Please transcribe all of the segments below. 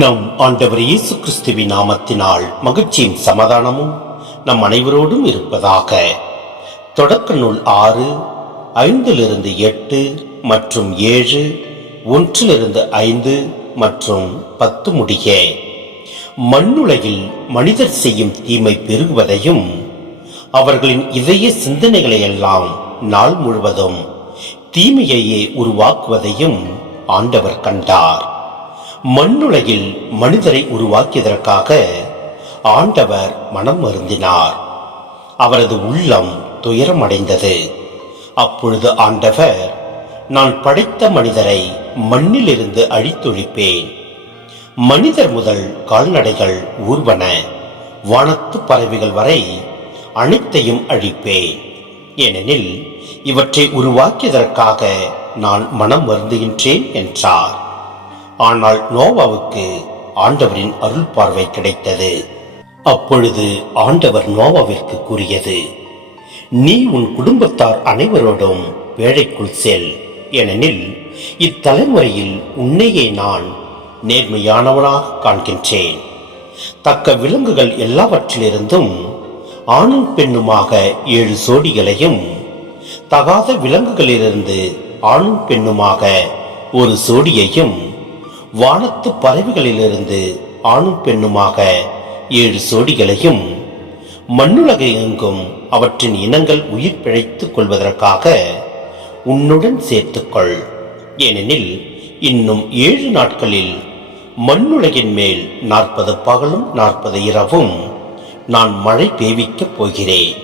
நம் ஆண்டவர் இயேசு கிறிஸ்துவின் நாமத்தினால் மகிழ்ச்சியும் சமாதானமும் நம் அனைவரோடும் இருப்பதாக. தொடக்க நூல் ஆறு ஐந்திலிருந்து எட்டு மற்றும் ஏழு ஒன்றிலிருந்து ஐந்து மற்றும் பத்து முடிய. மண்ணுலகில் மனிதர் செய்யும் தீமை பெருகுவதையும் அவர்களின் இதய சிந்தனைகளை எல்லாம் நாள் முழுவதும் தீமையையே உருவாக்குவதையும் ஆண்டவர் கண்டார். மண்ணுலகில் மனிதரை உருவாக்கியதற்காக ஆண்டவர் மனம் வருந்தினார். அவரது உள்ளம் துயரமடைந்தது. அப்பொழுது ஆண்டவர் நான் படைத்த மனிதரை மண்ணிலிருந்து அழித்தொழிப்பேன். மனிதர் முதல் கால்நடைகள் ஊர்வன. வானத்து பறவைகள் வரை அனைத்தையும் அழிப்பேன். ஏனெனில் இவற்றை உருவாக்கியதற்காக நான் மனம் வருந்துகின்றேன் என்றார். ஆனால் நோவாவுக்கு ஆண்டவரின் அருள் பார்வை கிடைத்தது. அப்பொழுது ஆண்டவர் நோவாவிற்கு கூறியது நீ உன் குடும்பத்தார் அனைவரோடும் வேலைக்குள் செல். ஏனெனில் இத்தலைமுறையில் உன்னையே நான் நேர்மையானவனாக காண்கின்றேன். தக்க விலங்குகள் எல்லாவற்றிலிருந்தும் ஆணும் பெண்ணுமாக ஏழு சோடிகளையும் தகாத விலங்குகளிலிருந்து ஆணும் பெண்ணுமாக ஒரு சோடியையும் வானத்து பறவைகளிலிருந்து ஆணும் பெண்ணுமாக ஏழு சோடிகளையும் மண்ணுலகை எங்கும் அவற்றின் இனங்கள் உயிர் பிழைத்துக் கொள்வதற்காக உன்னுடன் சேர்த்துக்கொள். ஏனெனில் இன்னும் ஏழு நாட்களில் மண்ணுலகின் மேல் நாற்பது பகலும் நாற்பது இரவும் நான் மழை பெய்விக்கப் போகிறேன்.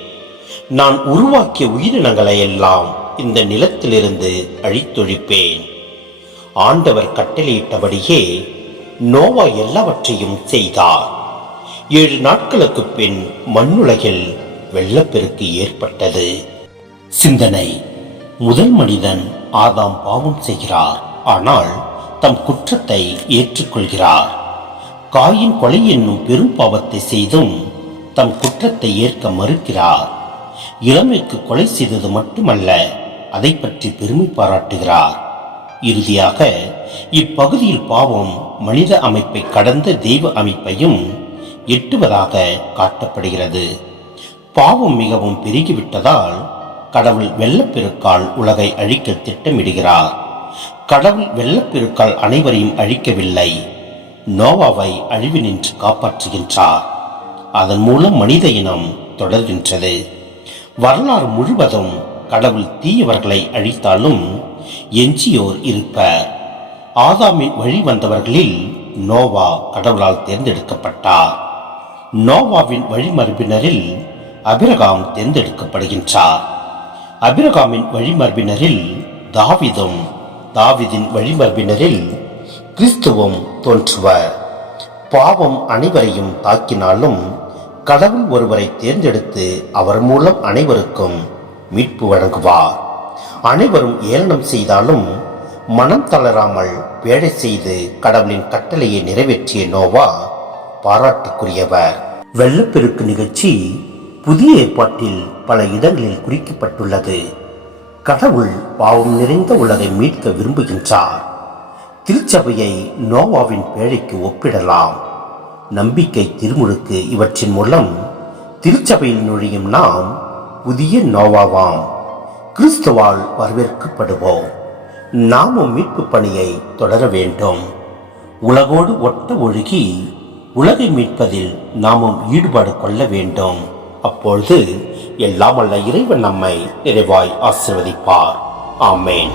நான் உருவாக்கிய உயிரினங்களை எல்லாம் இந்த நிலத்திலிருந்து அழித்தொழிப்பேன். ஆண்டவர் கட்டளையிட்டபடியே நோவா எல்லாவற்றையும் செய்தார். ஏழு நாட்களுக்கு பின் மண்ணுலகில் வெள்ளப்பெருக்கு ஏற்பட்டது. சிந்தனை. முதல் மனிதன் ஆதாம் பாவம் செய்கிறார். ஆனால் தம் குற்றத்தை ஏற்றுக்கொள்கிறார். காயின் கொலை என்னும் பெரும் பாவத்தை செய்தும் தம் குற்றத்தை ஏற்க மறுக்கிறார். இளமைக்கு கொலை செய்தது மட்டுமல்ல அதை பற்றி பெருமை பாராட்டுகிறார். இறுதியாக இப்பகுதியில் பாவம் மனித அமைப்பை கடந்த தெய்வ அமைப்பையும் எட்டுவதாக காட்டப்படுகிறது. பாவம் மிகவும் பெருகிவிட்டதால் கடவுள் வெள்ளப்பெருக்கால் உலகை அழிக்க திட்டமிடுகிறார். கடவுள் வெள்ளப்பெருக்கால் அனைவரையும் அழிக்கவில்லை. நோவாவை அழிவு நின்று காப்பாற்றுகின்றார். அதன் மூலம் மனித இனம் தொடர்கின்றது. வரலாறு முழுவதும் கடவுள் தீயவர்களை அழித்தாலும் எஞ்சியோர் இருப்பர். ஆதாமின் வழி வந்தவர்களில் நோவா கடவுளால் தேர்ந்தெடுக்கப்பட்டார். நோவாவின் வழிமரபினரில் அபிரகாம் தேர்ந்தெடுக்கப்படுகின்றார். அபிரகாமின் வழிமரபினரில் தாவிதும் தாவிதின் வழிமரபினரில் கிறிஸ்துவும் தோன்றுவர். பாவம் அனைவரையும் தாக்கினாலும் கடவுள் ஒருவரை தேர்ந்தெடுத்து அவர் மூலம் அனைவருக்கும் மீட்பு வழங்குவார். அனைவரும் ஏளனம் செய்தாலும் மனம் தளராமல் வேலை செய்து கடவுளின் கட்டளையை நிறைவேற்றிய நோவா பாராட்டுக்குரியவர். வெள்ளப்பெருக்கு நிகழ்ச்சி புதிய ஏற்பாட்டில் பல இடங்களில் குறிக்கப்பட்டுள்ளது. கடவுள் பாவம் நிறைந்த உலகை மீட்க விரும்புகின்றார். திருச்சபையை நோவாவின் பேழைக்கு ஒப்பிடலாம். நம்பிக்கை திருமுழுக்கு இவற்றின் மூலம் திருச்சபையில் நுழையும் நாம் புதிய நோவாவாம். கிறிஸ்துவால் வரவேற்கப்படுவோம். நாமும் மீட்பு பணியை தொடர வேண்டும். உலகோடு ஒட்ட ஒழுகி உலகை மீட்பதில் நாமும் ஈடுபாடு கொள்ள வேண்டும். அப்பொழுது எல்லாம் அல்ல இறைவன் நம்மை நிறைவாய் ஆசிர்வதிப்பார். ஆமேன்.